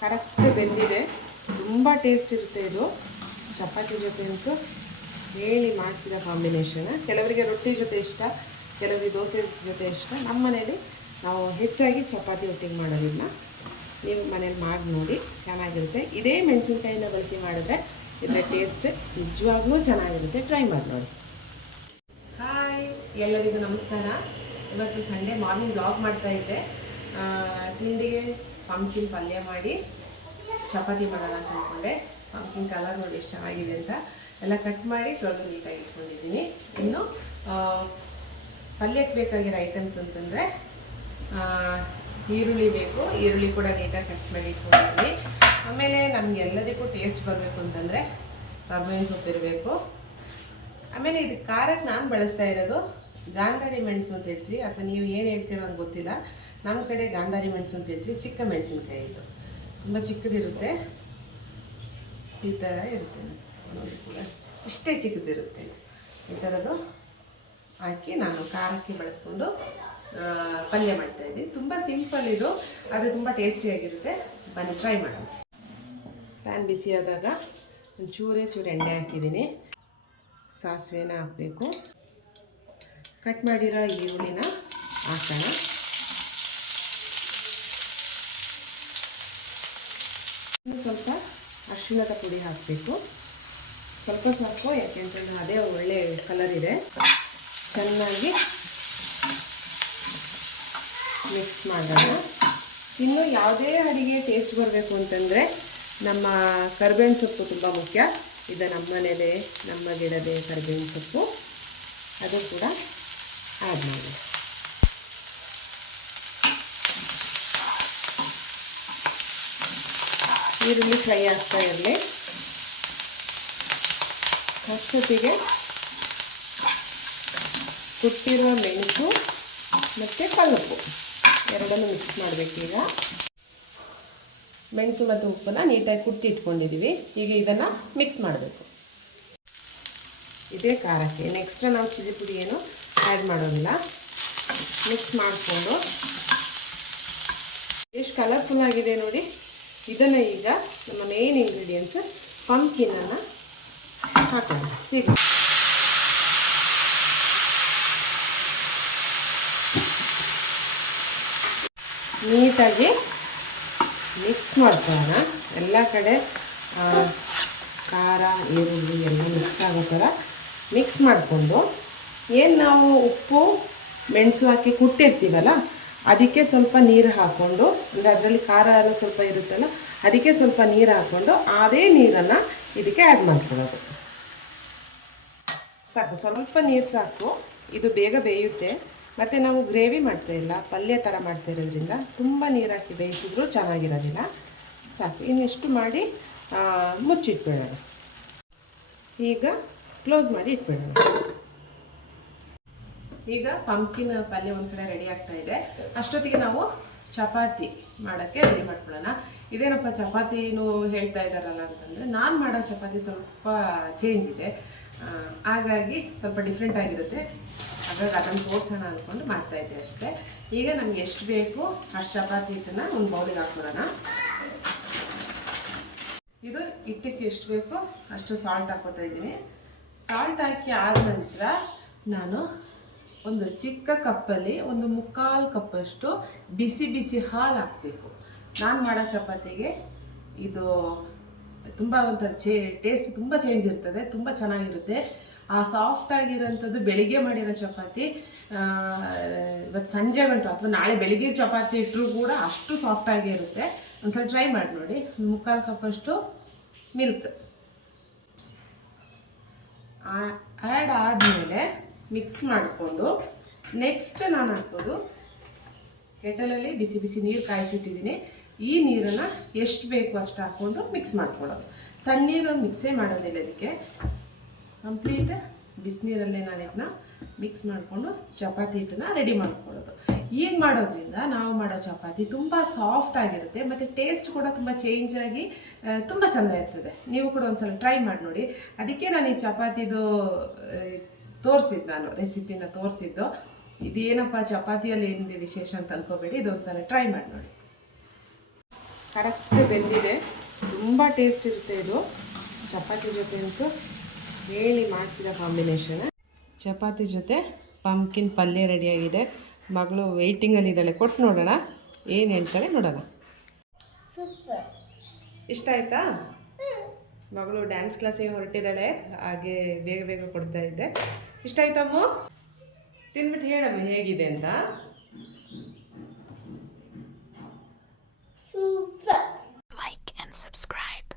Correct ಬೆಂದಿದೆ. ತುಂಬ taste ಇರುತ್ತೆ ಇದು. ಚಪಾತಿ ಜೊತೆ ಅಂತೂ ಹೇಳಿ ಮಾಡಿಸಿದ ಕಾಂಬಿನೇಷನ್. ಕೆಲವರಿಗೆ ರೊಟ್ಟಿ ಜೊತೆ ಇಷ್ಟ, ಕೆಲವರಿಗೆ ದೋಸೆ ಜೊತೆ ಇಷ್ಟ. ನಮ್ಮ ಮನೇಲಿ ನಾವು ಹೆಚ್ಚಾಗಿ ಚಪಾತಿ ಒಟ್ಟಿಗೆ ಮಾಡೋದಿಲ್ಲ. ನೀವು ಮನೇಲಿ ಮಾಡಿ ನೋಡಿ, ಚೆನ್ನಾಗಿರುತ್ತೆ. ಇದೇ ಮೆಣಸಿನ್ಕಾಯಿನ ಬಳಸಿ ಮಾಡಿದ್ರೆ ಇದರ ಟೇಸ್ಟ್ ನಿಜವಾಗ್ಲೂ ಚೆನ್ನಾಗಿರುತ್ತೆ. ಟ್ರೈ ಮಾಡಿ ನೋಡಿ. ಹಾಯ್, ಎಲ್ಲರಿಗೂ ನಮಸ್ಕಾರ. ಇವತ್ತು ಸಂಡೇ ಮಾರ್ನಿಂಗ್ ಬ್ಲಾಗ್ ಮಾಡ್ತಾಯಿದ್ದೆ. ತಿಂಡಿಗೆ ಪಂಪ್ಕಿನ್ ಪಲ್ಯ ಮಾಡಿ ಚಪಾತಿ ಮಾಡೋಣ ಅಂತ ಅಂದ್ಕೊಂಡೆ. ಪಂಪ್ಕಿನ್ ಕಲರ್ ನೋಡಿ ಎಷ್ಟು ಚೆನ್ನಾಗಿದೆ ಅಂತ ಎಲ್ಲ ಕಟ್ ಮಾಡಿ ತೊಳೆದು ನೀಟಾಗಿ ಇಟ್ಕೊಂಡಿದ್ದೀನಿ. ಇನ್ನು ಪಲ್ಯಕ್ಕೆ ಬೇಕಾಗಿರೋ ಐಟಮ್ಸ್ ಅಂತಂದರೆ ಈರುಳ್ಳಿ ಬೇಕು. ಈರುಳ್ಳಿ ಕೂಡ ನೀಟಾಗಿ ಕಟ್ ಮಾಡಿ ಇಟ್ಕೊಂಡಿದ್ದೀನಿ. ಆಮೇಲೆ ನಮ್ಗೆ ಎಲ್ಲದಕ್ಕೂ ಟೇಸ್ಟ್ ಬರಬೇಕು ಅಂತಂದರೆ ಕರ್ಬೇವಿನ ಸೊಪ್ಪು ಇರಬೇಕು. ಆಮೇಲೆ ಇದು ಖಾರಕ್ಕೆ ನಾನು ಬಳಸ್ತಾ ಇರೋದು ಗಾಂಧಾರಿ ಮೆಣಸು ಅಂತ ಹೇಳ್ತೀವಿ, ಅಥವಾ ನೀವು ಏನು ಹೇಳ್ತೀರೋ ನನಗೆ ಗೊತ್ತಿಲ್ಲ. ನಮ್ಮ ಕಡೆ ಗಾಂಧಾರಿ ಮೆಣಸು ಅಂತ ಹೇಳ್ತೀವಿ. ಚಿಕ್ಕ ಮೆಣಸಿನ್ಕಾಯಿ ಇದು ತುಂಬ ಚಿಕ್ಕದಿರುತ್ತೆ. ಈ ಥರ ಇರುತ್ತೆ ನೋಡಿ, ಕೂಡ ಇಷ್ಟೇ ಚಿಕ್ಕದಿರುತ್ತೆ. ಈ ಥರದ್ದು ಹಾಕಿ ನಾನು ಖಾರಕ್ಕೆ ಬಳಸ್ಕೊಂಡು ಪಲ್ಯ ಮಾಡ್ತಾಯಿದ್ದೀನಿ. ತುಂಬ ಸಿಂಪಲ್ ಇದು, ಆದರೆ ತುಂಬ ಟೇಸ್ಟಿಯಾಗಿರುತ್ತೆ. ಬನ್ನಿ ಟ್ರೈ ಮಾಡೋಣ. ಪ್ಯಾನ್ ಬಿಸಿ ಆದಾಗ ಚೂರೇ ಎಣ್ಣೆ ಹಾಕಿದ್ದೀನಿ. ಸಾಸಿವೆನ ಹಾಕಬೇಕು. ಕಟ್ ಮಾಡಿರೋ ಈರುಳ್ಳಿನ ಹಾಕೋಣ. ಸ್ವಲ್ಪ ಅರಿಶಿಣದ ಪುಡಿ ಹಾಕಬೇಕು. ಸ್ವಲ್ಪ ಸಾಕು, ಯಾಕೆಂತಂದರೆ ಅದೇ ಒಳ್ಳೆ ಕಲರ್ ಇದೆ. ಚೆನ್ನಾಗಿ ಮಿಕ್ಸ್ ಮಾಡೋಣ. ಇನ್ನು ಯಾವುದೇ ಅಡಿಗೆ ಟೇಸ್ಟ್ ಬರಬೇಕು ಅಂತಂದರೆ ನಮ್ಮ ಕರಿಬೇವಿನ ಸೊಪ್ಪು ತುಂಬ ಮುಖ್ಯ. ಇದು ನಮ್ಮ ಮನೇಲೆ ನಮ್ಮ ಗಿಡದೇ ಕರಿಬೇವಿನ ಸೊಪ್ಪು, ಅದು ಕೂಡ ಆ್ಯಡ್ ಮಾಡಿ. ಈರುಳ್ಳಿ ಫ್ರೈ ಆಗ್ತಾ ಇರಲಿ. ಅಷ್ಟೊತ್ತಿಗೆ ಕುಟ್ಟಿರುವ ಮೆಣಸು ಮತ್ತು ಕಲ್ಲುಪ್ಪು ಎರಡನ್ನು ಮಿಕ್ಸ್ ಮಾಡಬೇಕೀಗ. ಮೆಣಸು ಮತ್ತು ಉಪ್ಪನ್ನು ನೀಟಾಗಿ ಕುಟ್ಟಿ ಇಟ್ಕೊಂಡಿದ್ದೀವಿ. ಈಗ ಇದನ್ನು ಮಿಕ್ಸ್ ಮಾಡಬೇಕು. ಇದೇ ಖಾರಕ್ಕೆ ನೆಕ್ಸ್ಟ್ ನಾವು ಚಿಲ್ಲಿ ಪುಡಿ ಏನು ಆ್ಯಡ್ ಮಾಡೋದಿಲ್ಲ. ಮಿಕ್ಸ್ ಮಾಡಿಕೊಂಡು ಎಷ್ಟು ಕಲರ್ಫುಲ್ ಆಗಿದೆ ನೋಡಿ. ಇದನ್ನು ಈಗ ನಮ್ಮ ಮೇನ್ ಇಂಗ್ರೀಡಿಯೆಂಟ್ಸ್ ಪಂಪ್ಕಿನನ್ನು ಹಾಕೋಣ. ನೀಟಾಗಿ ಮಿಕ್ಸ್ ಮಾಡ್ಕೊಳ್ಳೋಣ. ಎಲ್ಲ ಕಡೆ ಖಾರ ಈರುಳ್ಳಿ ಎಲ್ಲ ಮಿಕ್ಸ್ ಆಗೋ ಥರ ಮಿಕ್ಸ್ ಮಾಡಿಕೊಂಡು, ಏನು ನಾವು ಉಪ್ಪು ಮೆಣಸು ಹಾಕಿ ಕುಟ್ಟಿರ್ತೀವಲ್ಲ, ಅದಕ್ಕೆ ಸ್ವಲ್ಪ ನೀರು ಹಾಕ್ಕೊಂಡು, ಅಂದರೆ ಅದರಲ್ಲಿ ಖಾರ ಎಲ್ಲ ಸ್ವಲ್ಪ ಇರುತ್ತಲ್ಲ, ಅದಕ್ಕೆ ಸ್ವಲ್ಪ ನೀರು ಹಾಕ್ಕೊಂಡು ಅದೇ ನೀರನ್ನು ಇದಕ್ಕೆ ಆ್ಯಡ್ ಮಾಡ್ಕೊಳ್ಳೋದು. ಸಾಕು, ಸ್ವಲ್ಪ ನೀರು ಸಾಕು. ಇದು ಬೇಗ ಬೇಯುತ್ತೆ. ಮತ್ತು ನಾವು ಗ್ರೇವಿ ಮಾಡ್ತಾಯಿಲ್ಲ, ಪಲ್ಯ ಥರ ಮಾಡ್ತಾ ಇರೋದ್ರಿಂದ ತುಂಬ ನೀರು ಹಾಕಿ ಬೇಯಿಸಿದ್ರೂ ಚೆನ್ನಾಗಿರೋದಿಲ್ಲ. ಸಾಕು, ಇನ್ನಿಷ್ಟು ಮಾಡಿ ಮುಚ್ಚಿಟ್ಬಿಡೋಣ. ಈಗ ಕ್ಲೋಸ್ ಮಾಡಿ ಇಟ್ಬಿಡೋಣ. ಈಗ ಪಂಪ್ಕಿನ್ ಪಲ್ಯ ಒಂದು ಕಡೆ ರೆಡಿ ಆಗ್ತಾ ಇದೆ. ಅಷ್ಟೊತ್ತಿಗೆ ನಾವು ಚಪಾತಿ ಮಾಡೋಕ್ಕೆ ರೆಡಿ ಮಾಡ್ಕೊಳ್ಳೋಣ. ಇದೇನಪ್ಪ ಚಪಾತಿನೂ ಹೇಳ್ತಾ ಇದ್ದಾರಲ್ಲ ಅಂತಂದರೆ, ನಾನು ಮಾಡೋ ಚಪಾತಿ ಸ್ವಲ್ಪ ಚೇಂಜ್ ಇದೆ, ಹಾಗಾಗಿ ಸ್ವಲ್ಪ ಡಿಫ್ರೆಂಟ್ ಆಗಿರುತ್ತೆ. ಹಾಗಾಗಿ ಅದನ್ನು ತೋರಿಸೋಣ ಅಂದ್ಕೊಂಡು ಮಾಡ್ತಾಯಿದ್ದೆ ಅಷ್ಟೇ. ಈಗ ನಮ್ಗೆ ಎಷ್ಟು ಬೇಕು ಅಷ್ಟು ಚಪಾತಿ ಹಿಟ್ಟನ್ನು ಒಂದು ಬೌಲಿಗೆ ಹಾಕ್ಬಿಡೋಣ. ಇದು ಹಿಟ್ಟಕ್ಕೆ ಎಷ್ಟು ಬೇಕು ಅಷ್ಟು ಸಾಲ್ಟ್ ಹಾಕ್ಕೊತಾ ಇದ್ದೀನಿ. ಸಾಲ್ಟ್ ಹಾಕಿ ಆದ ನಂತರ ನಾನು ಒಂದು ಚಿಕ್ಕ ಕಪ್ಪಲ್ಲಿ ಒಂದು 3/4 ಕಪ್ಪಷ್ಟು ಬಿಸಿ ಬಿಸಿ ಹಾಲು ಹಾಕಬೇಕು. ನಾನು ಮಾಡೋ ಚಪಾತಿಗೆ ಇದು ತುಂಬ ಒಂಥರ ಟೇಸ್ಟ್ ತುಂಬ ಚೇಂಜ್ ಇರ್ತದೆ, ತುಂಬ ಚೆನ್ನಾಗಿರುತ್ತೆ. ಆ ಸಾಫ್ಟಾಗಿರೋಂಥದ್ದು ಬೆಳಿಗ್ಗೆ ಮಾಡಿರೋ ಚಪಾತಿ ಇವತ್ತು ಸಂಜೆ ಗಂಟು ಅಥವಾ ನಾಳೆ ಬೆಳಿಗ್ಗೆ ಚಪಾತಿ ಇಟ್ಟರೂ ಕೂಡ ಅಷ್ಟು ಸಾಫ್ಟಾಗೇ ಇರುತ್ತೆ. ಒಂದ್ಸಲ ಟ್ರೈ ಮಾಡಿ ನೋಡಿ. 3/4 ಕಪ್ಪಷ್ಟು ಮಿಲ್ಕ್ ಆ್ಯಡ್ ಆದಮೇಲೆ ಮಿಕ್ಸ್ ಮಾಡಿಕೊಂಡು, ನೆಕ್ಸ್ಟ್ ನಾನು ಹಾಕ್ಬೋದು ಕೆಟಲಲ್ಲಿ ಬಿಸಿ ಬಿಸಿ ನೀರು ಕಾಯಿಸಿಟ್ಟಿದ್ದೀನಿ. ಈ ನೀರನ್ನು ಎಷ್ಟು ಬೇಕು ಅಷ್ಟು ಹಾಕ್ಕೊಂಡು ಮಿಕ್ಸ್ ಮಾಡ್ಕೊಳ್ಳೋದು. ತಣ್ಣೀರು ಮಿಕ್ಸೇ ಮಾಡೋದಿಲ್ಲ, ಇದಕ್ಕೆ ಕಂಪ್ಲೀಟ್ ಬಿಸಿನೀರಲ್ಲೇ ನಾನು ಇದನ್ನ ಮಿಕ್ಸ್ ಮಾಡಿಕೊಂಡು ಚಪಾತಿ ಹಿಟ್ಟನ್ನು ರೆಡಿ ಮಾಡ್ಕೊಳ್ಳೋದು. ಈಗ ಮಾಡೋದ್ರಿಂದ ನಾವು ಮಾಡೋ ಚಪಾತಿ ತುಂಬ ಸಾಫ್ಟ್ ಆಗಿರುತ್ತೆ, ಮತ್ತು ಟೇಸ್ಟ್ ಕೂಡ ತುಂಬ ಚೇಂಜ್ ಆಗಿ ತುಂಬ ಚೆಂದ ಇರ್ತದೆ. ನೀವು ಕೂಡ ಒಂದ್ಸಲ ಟ್ರೈ ಮಾಡಿ ನೋಡಿ. ಅದಕ್ಕೆ ನಾನು ಈ ಚಪಾತಿದು ತೋರಿಸಿದ್ದು, ನಾನು ರೆಸಿಪಿನ ತೋರಿಸಿದ್ದು. ಇದೇನಪ್ಪ ಚಪಾತಿಯಲ್ಲಿ ಏನಿದೆ ವಿಶೇಷ ಅಂತ ಅಂದ್ಕೋಬೇಡಿ, ಇದೊಂದ್ಸಲ ಟ್ರೈ ಮಾಡಿ ನೋಡಿ. ಕರೆಕ್ಟ್ ಬೆಂದಿದೆ. ತುಂಬ ಟೇಸ್ಟ್ ಇರುತ್ತೆ ಇದು. ಚಪಾತಿ ಜೊತೆ ಅಂತೂ ಹೇಳಿ ಮಾಡಿಸಿದ ಕಾಂಬಿನೇಷನ್. ಚಪಾತಿ ಜೊತೆ ಪಂಪ್ಕಿನ್ ಪಲ್ಯ ರೆಡಿಯಾಗಿದೆ. ಮಗಳು ವೆಯ್ಟಿಂಗಲ್ಲಿದ್ದಾಳೆ. ಕೊಟ್ಟು ನೋಡೋಣ ಏನು ಹೇಳ್ತಾಳೆ ನೋಡೋಣ. ಇಷ್ಟ ಆಯ್ತಾ? ಮಗಳು ಡ್ಯಾನ್ಸ್ ಕ್ಲಾಸಿಗೆ ಹೊರಟಿದ್ದಾಳೆ, ಹಾಗೆ ಬೇಗ ಬೇಗ ಕೊಡ್ತಾ ಇದ್ದೆ. ಇಷ್ಟ ಆಯ್ತಮ್ಮ? ತಿಂದ್ಬಿಟ್ಟು ಹೇಳಮ್ಮ ಹೇಗಿದೆ ಅಂತ. Like and subscribe.